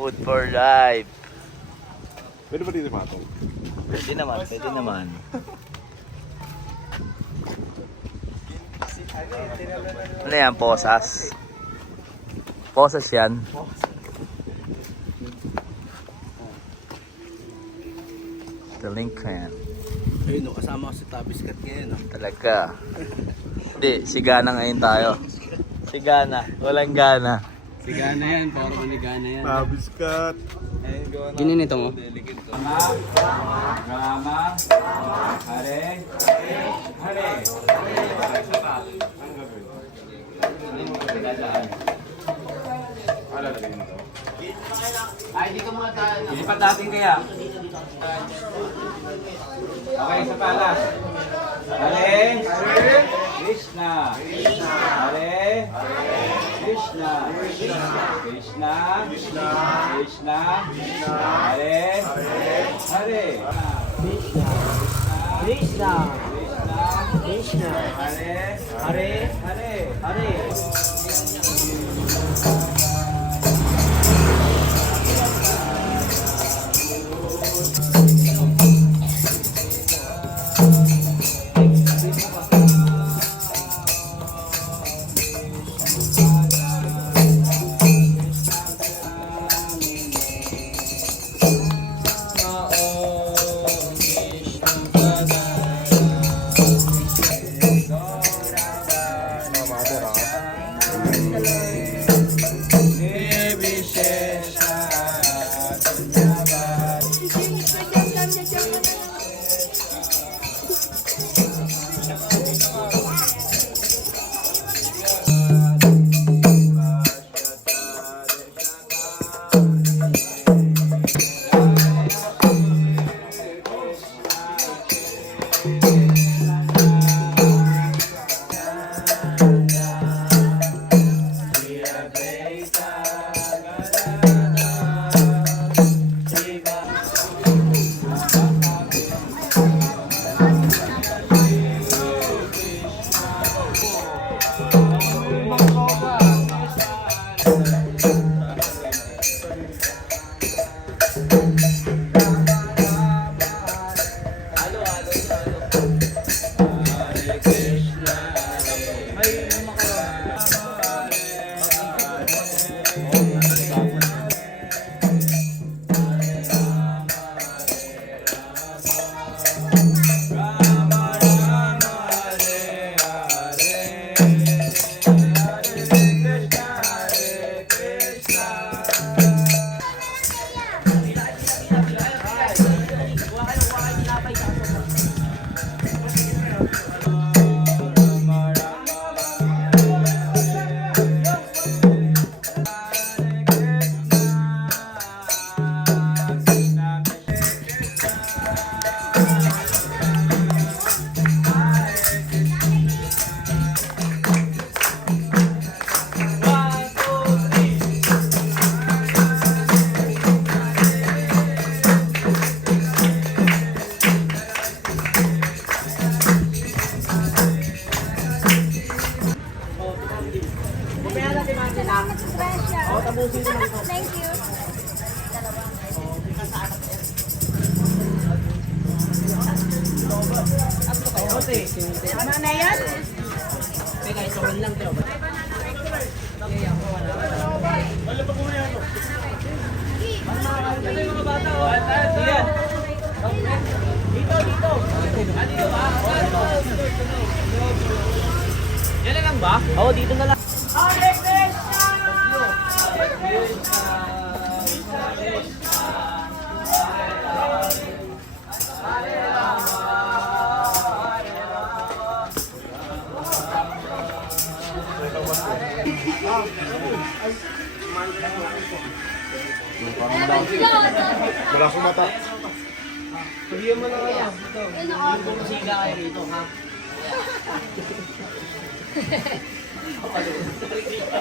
Food for life. Pwede ba dito matong? Pwede naman, pwede naman. Ano yan, posas? Posas yan. Delinquent. Ayun no, kasama ko si Tabis Cat ngayon no. Talaga. Hindi, sigana ngayon tayo. Sigana, walang gana. Sigana yan, para maligana yan. Mabiskat. Ginin ito mo? Rama, hare, hare. Ay, dito muna tayo. Ilipat natin kaya. Okay, sa pala. Hare, Krishna. Hare, Krishna. Krishna. Krishna. Hare, Hare. Krishna, Krishna, Hare, Hare, Hare. Hare. Thank you. Tama na yan? Teka, ito lang daw. Mga bata, dito, dito. Dito ba? Yan lang ba? Oo, dito na lang. Hare Krishna! Hare Krishna! Hare Krishna! Hare Rama! Hare Wala akong mata. Sabihan mo na kaya. Ito. Musiga kayo rito, ha?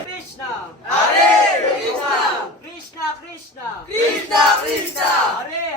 Krishna! Hare Krishna! Krishna Krishna! Krishna Krishna! Hare